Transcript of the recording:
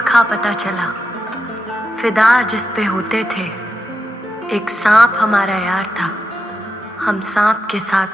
खा पता चला, फिदा जिस पे होते थे। एक सांप हमारा यार था, हम सांप के साथ